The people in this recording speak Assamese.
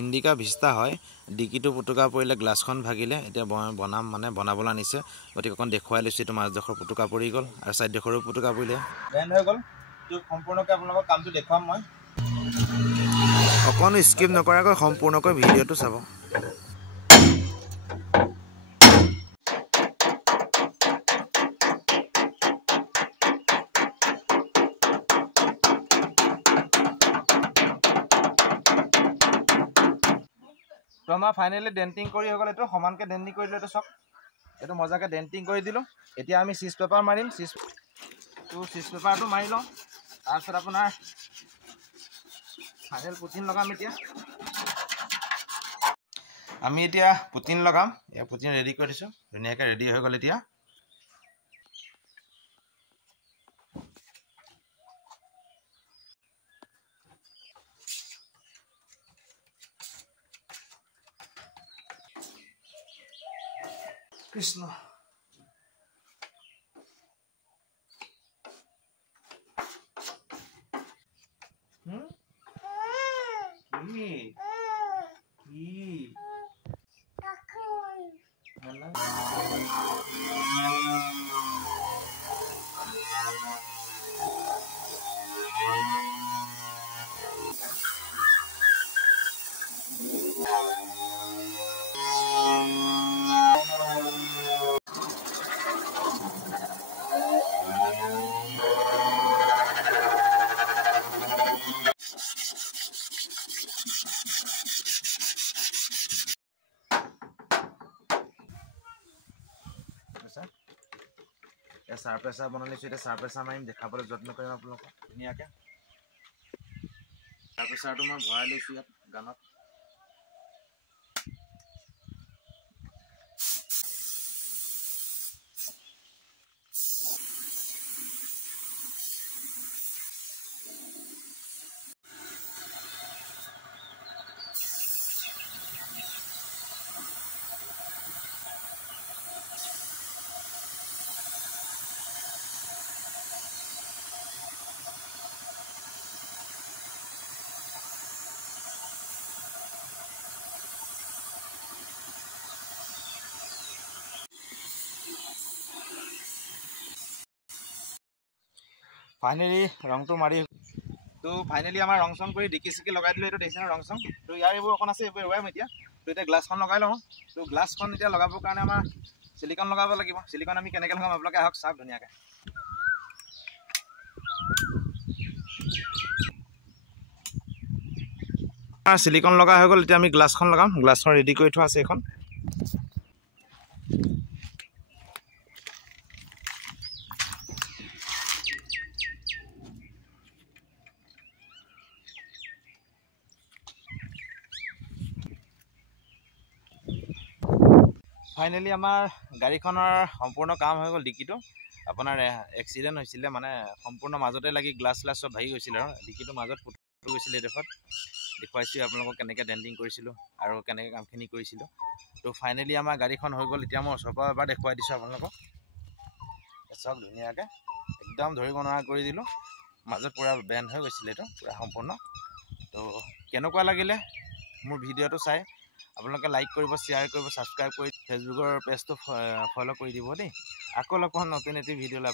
ইণ্ডিকা ভিস্তা হয় ডিকিটো পুটুকা পৰিলে গ্লাছখন ভাগিলে এতিয়া বনাম মানে বনাবলৈ আনিছে গতিকে অকণ দেখুৱাই লৈছোঁ এইটো মাজডোখৰ পুটুকা পৰি গ'ল আৰু চাইডডোখৰো পুটুকা পৰিলে বেণ্ড হৈ গ'ল এইটো সম্পূৰ্ণকৈ আপোনালোকৰ কামটো দেখুৱাম মই অকণো স্কিপ নকৰাকৈ সম্পূৰ্ণকৈ ভিডিঅ'টো চাব তো আমাৰ ফাইনেলি ডেণ্টিং কৰি হৈ গ'ল এইটো সমানকৈ ডেণ্টিং কৰি দিলোঁ এইটো চব এইটো মজাকৈ ডেণ্টিং কৰি দিলোঁ এতিয়া আমি চিজ পেপাৰ মাৰিম চিজ পেপাৰটো মাৰি লওঁ তাৰপিছত আপোনাৰ ফাইনেল পুটিন লগাম এতিয়া আমি এতিয়া পুটিন লগাম এয়া পুটিন ৰেডি কৰি দিছোঁ ধুনীয়াকৈ ৰেডি হৈ গ'ল এতিয়া কৃষ্ণ চাৰ প্ৰেছাৰ বনাই লৈছোঁ এতিয়া চাৰ প্ৰেছাৰ মাৰিম দেখাবলৈ যত্ন কৰিম আপোনালোকক ধুনীয়াকৈ চাৰ প্ৰেছাৰটো মই ভৰাই লৈছোঁ ইয়াত গানত ফাইনেলি ৰংটো মাৰি তো ফাইনেলি আমাৰ ৰং চং কৰি ডিকি চিকি লগাই দিলোঁ এইটো দেখিছে ৰং চং তো ইয়াৰ এইবোৰ অকণ আছে এইবোৰ এৰুৱাম এতিয়া তো এতিয়া গ্লাছখন লগাই লওঁ তো গ্লাছখন এতিয়া লগাবৰ কাৰণে আমাৰ চিলিকন লগাব লাগিব চিলিকন আমি কেনেকৈ লগাম আপোনালোকে আহক চাওক ধুনীয়াকৈ চিলিকন লগা হৈ গ'ল এতিয়া আমি গ্লাছখন লগাম গ্লাছখন ৰেডি কৰি থোৱা আছে এইখন ফাইনেলি আমাৰ গাড়ীখনৰ সম্পূৰ্ণ কাম হৈ গ'ল ডিকিটো আপোনাৰ এক্সিডেণ্ট হৈছিলে মানে সম্পূৰ্ণ মাজতে লাগি গ্লাছ চব ভাগি গৈছিলে আৰু ডিকিটো মাজত ফুটি গৈছিলে এইডোখৰত দেখুৱাইছোঁ আপোনালোকক কেনেকৈ ডেণ্টিং কৰিছিলোঁ আৰু কেনেকৈ কামখিনি কৰিছিলোঁ তো ফাইনেলি আমাৰ গাড়ীখন হৈ গ'ল এতিয়া মই ওচৰৰ পৰা এবাৰ দেখুৱাই দিছোঁ আপোনালোকক চাওক ধুনীয়াকৈ একদম ধৰিব নোৱাৰা কৰি দিলোঁ মাজত পূৰা বেণ্ড হৈ গৈছিলে এইটো পূৰা সম্পূৰ্ণ তো কেনেকুৱা লাগিলে মোৰ ভিডিঅ'টো চাই আপোনালোকে লাইক কৰিব শ্বেয়াৰ কৰিব ছাবস্ক্ৰাইব কৰি ফেচবুকৰ পেজটো ফ'ল' কৰি দিব দেই আকৌ লগ পাম নতুন এটি ভিডিঅ'